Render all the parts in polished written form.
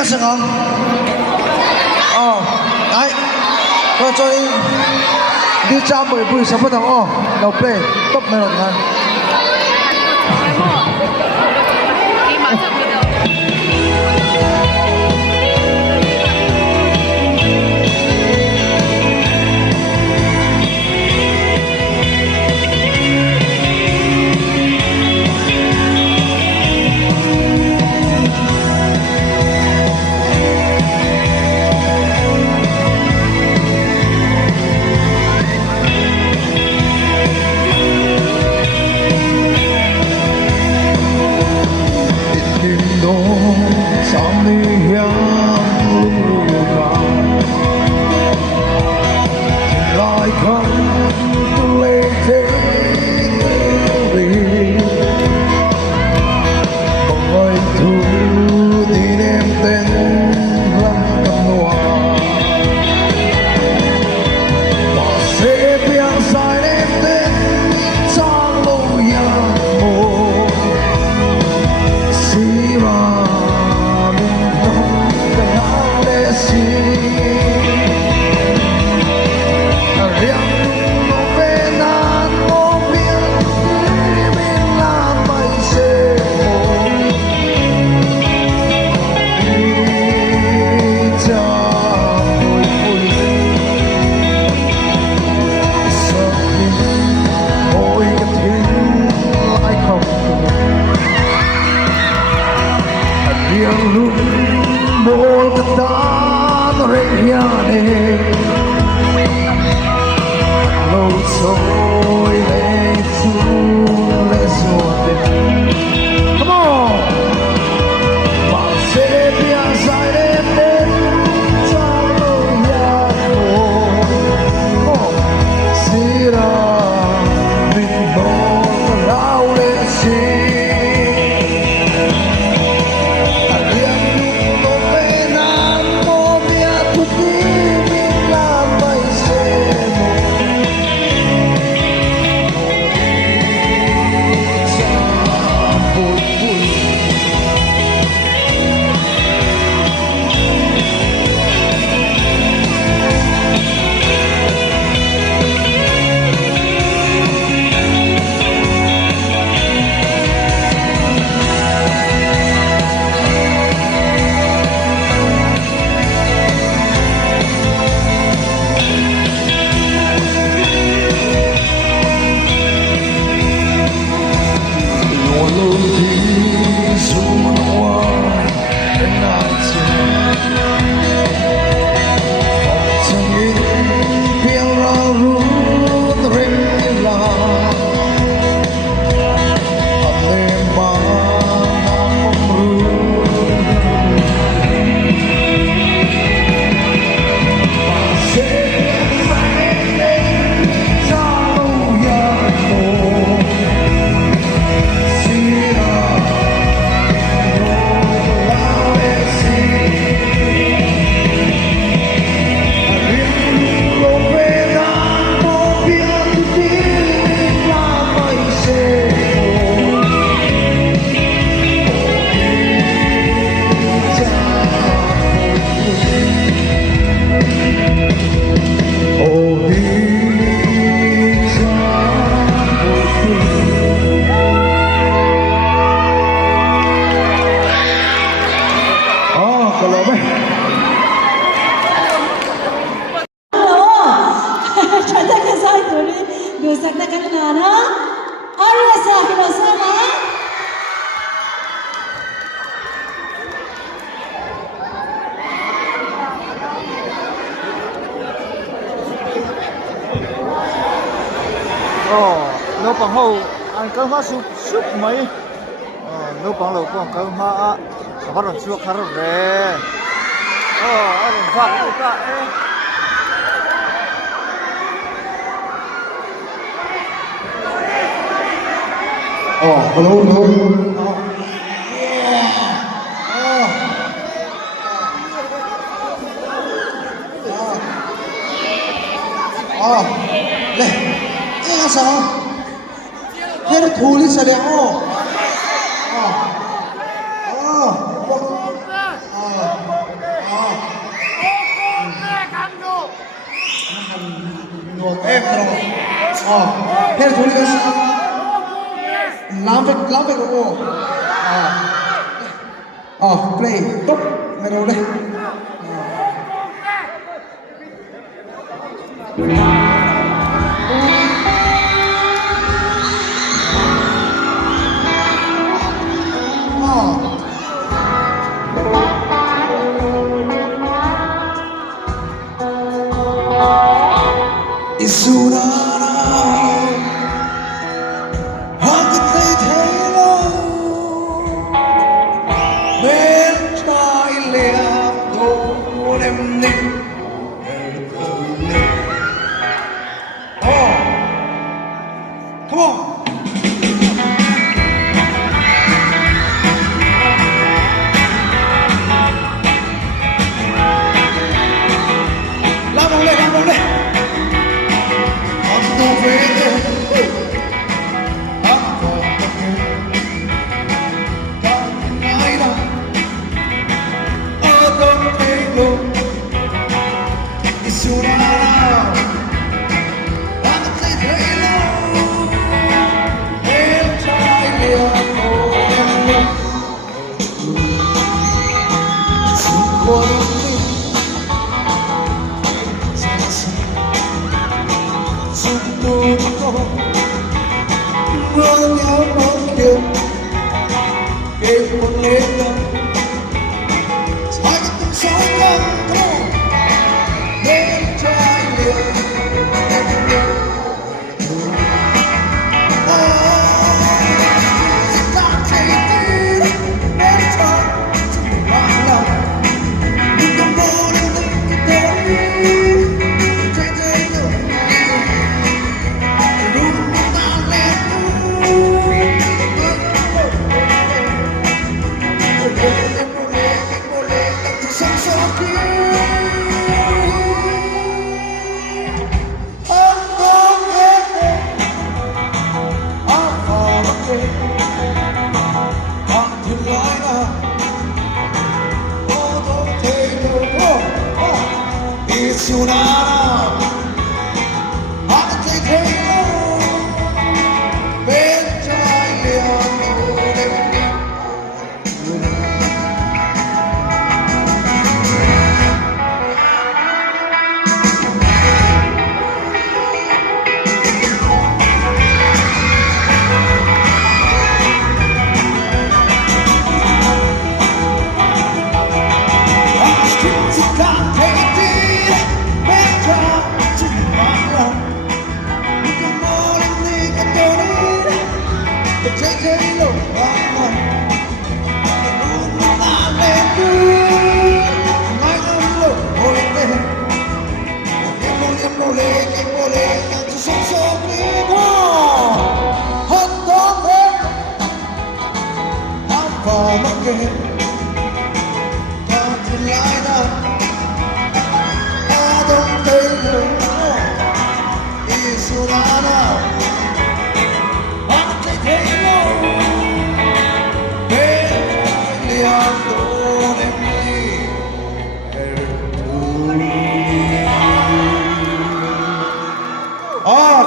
个成功。哦，来，我做你揸每杯十不同哦，六杯都沒有難。nó bằng hậu ăn cơm hoa súp súp mấy nó bằng lẩu bằng cơm hoa bắt đầu chua khá rồi đấy ăn phạt người ta hello này ini sao Hera tulis ada oh em rồi thế rồi đi làm việc của cô play tốt mày đâu đây Come on. Làm đồng lên. I'm so ready.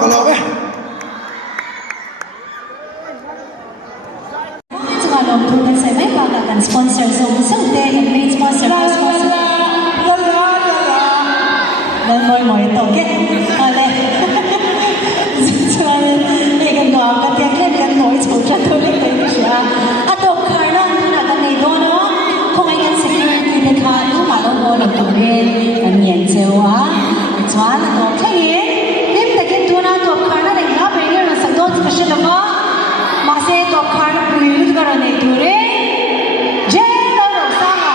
Kalau apa? Log thu ngân sách mấy bao cả sponsor dùng sức đề and main sponsor nên mọi tổ kết ở đây cho nên để gần đó cái tiếng kết gần mỗi chỗ cho tôi lấy tới cái gì à tổ khai đó là cái này đó nó không ai nhận security để khai nó mà nó vô được tổ kết anh nhận chiều á cho là tổ khai nhé tiếp tới cáiตัวnào tổ khai nó để ngáp về như là sản xuất cái gì đó mà sẽ tổ khai nó quý cái này tuổi đấy dễ đâu sao mà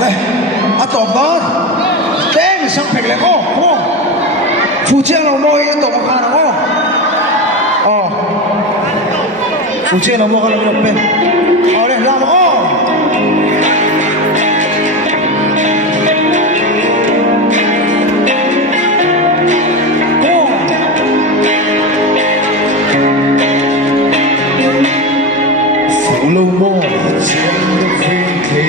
này, tổng đó, thế mình sang phải lại không? Phụ trách là môi cái tổng hàng nào không? Phụ trách là môi cái làm bên, đây làm lâu mơ trên the green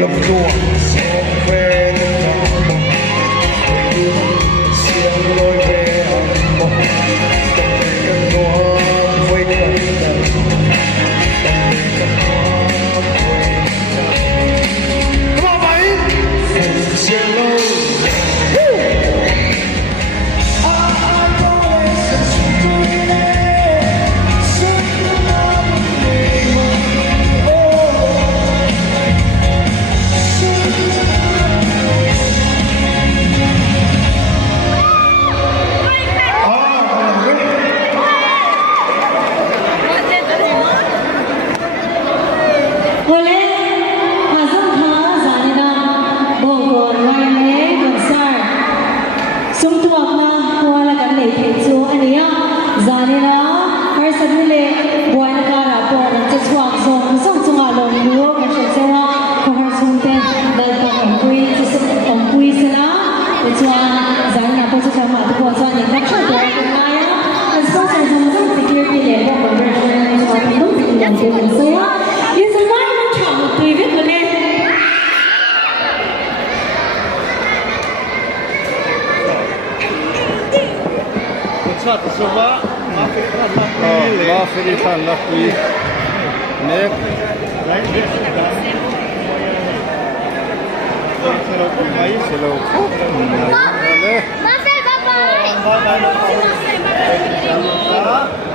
lầm đùa gió về xiên lối về hồng mộng cầm về cơn gió với cơn đợt cầm về cơn gió với come on mày phùng xiên lối Oleh Hazam Khan Zanina Bogo Laine Gonsar Sumtuakna Kuala Ganle Petsu Ania Zanina Harsabile Buana Kara Pon Cheswak Zong Zong Zong Along Luo Kashetsera Kohar Sumte Dalpa Ongkui Sisuk Ongkui Sena Cheswak Zanina Posu Chama Tuwa Zwan Yaksha Tuwa Kunaya and sponsor Zong Zong Security Level Conversion Cheswak Pindong Pindong Pindong Saya Yes, I want to try to do it, but then Chat suba la feri than la kui nek selo Bye bye.